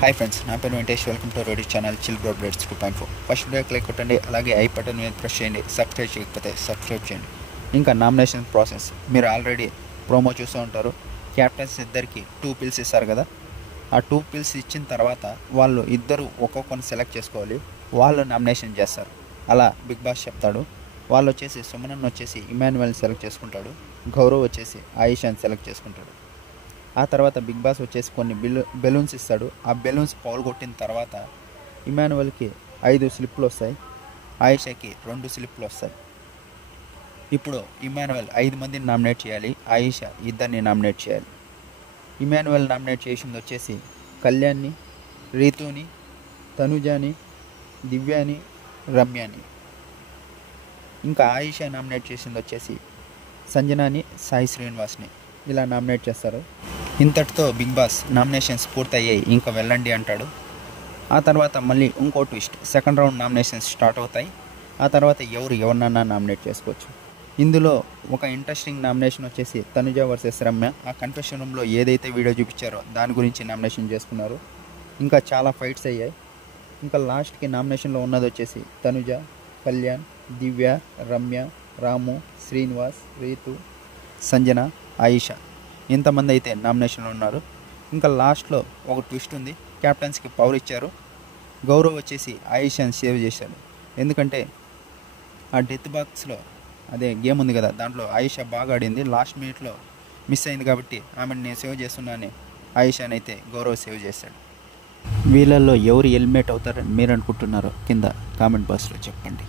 Hi friends, నా పేరు Venkatesh. Welcome to roadie channel chill bro updates 2.4. First వీడియోకి like కొట్టండి, అలాగే ఐ బటన్ మీద ప్రెస్ చేయండి. సబ్స్క్రైబ్ చేయకపోతే సబ్స్క్రైబ్ చేయండి. ఇంకా నామినేషన్ ప్రాసెస్ మీరు ఆల్రెడీ ప్రోమో చూస్తూ ఉంటారు. క్యాప్టెన్స్ ఇద్దరికి 2 పిల్స్ ఇస్తారు కదా. ఆ 2 పిల్స్ ఇచ్చిన తర్వాత వాళ్ళు ఇద్దరు ఒక్కొక్కరిని సెలెక్ట్ చేసుకోవాలి. వాళ్ళు నామినేషన్ చేస్తారు. అలా బిగ్ బాస్ చెప్తాడు. వాళ్ళు వచ్చేసి సుమనన్ వచ్చేసి ఇమాన్యుయల్ని సెలెక్ట్ చేసుకుంటాడు. గౌరవ్ వచ్చేసి ఆయిషాని సెలెక్ట్ చేసుకుంటాడు. ఆ తర్వాత బిగ్ బాస్ వచ్చేసి కొన్ని బెలూన్స్ ఇస్తాడు. ఆ బెలూన్స్ పగలగొట్టిన తర్వాత ఇమాన్యుయల్కి 5 స్లిప్లు వస్తాయి, ఆయిషాకి 2 స్లిప్లు వస్తాయి. ఇప్పుడు ఇమాన్యుయల్ 5 మందిని నామినేట్ చేయాలి, ఆయిషా 2 నామినేట్ చేయాలి. ఇమాన్యుయల్ నామినేట్ చేసింది వచ్చేసి కళ్యాణ్ని, రీతుని, తనుజాని, దివ్యాని, రమ్యాని. ఇంకా ఆయిషా నామినేట్ చేసింది వచ్చేసి సంజనాని, సాయి శ్రీనివాస్ని. ఇలా నామినేట్ చేస్తారు. ఇంతటితో బిగ్ బాస్ నామినేషన్స్ పూర్తయ్యాయి, ఇంకా వెళ్ళండి అంటాడు. ఆ తర్వాత మళ్ళీ ఇంకో twist, second round nominations start అవుతాయి. ఆ తర్వాత ఎవరినన్నా నామినేట్ చేసుకోవచ్చు. ఇందులో ఒక ఇంట్రెస్టింగ్ నామినేషన్ వచ్చేసి తనుజ వర్సెస్ రమ్య. ఆ కన్ఫెషన్ రూమ్లో ఏదైతే వీడియో చూపించారో దాని గురించి నామినేషన్ చేసుకున్నారు. ఇంకా చాలా ఫైట్స్ అయ్యాయి. ఇంకా లాస్ట్కి నామినేషన్లో ఉన్నది వచ్చేసి తనుజ, కళ్యాణ్, దివ్య, రమ్య, రాము, శ్రీనివాస్, రీతు, సంజన, ఆయిషా. ఇంతమంది అయితే నామినేషన్లో ఉన్నారు. ఇంకా లాస్ట్లో ఒక ట్విస్ట్ ఉంది. క్యాప్టెన్స్కి పవర్ ఇచ్చారు. గౌరవ్ వచ్చేసి ఆయిషాని సేవ్ చేశాడు. ఎందుకంటే ఆ డెత్ బాక్స్లో అదే గేమ్ ఉంది కదా, దాంట్లో ఆయిషా బాగా ఆడింది. లాస్ట్ మినిట్లో మిస్ అయింది కాబట్టి ఆమెను నేను సేవ్ చేస్తున్నానని ఆయిషాని అయితే గౌరవ్ సేవ్ చేశాడు. వీళ్ళల్లో ఎవరు ఎలిమినేట్ అవుతారని మీరు అనుకుంటున్నారో కింద కామెంట్ బాక్స్లో చెప్పండి.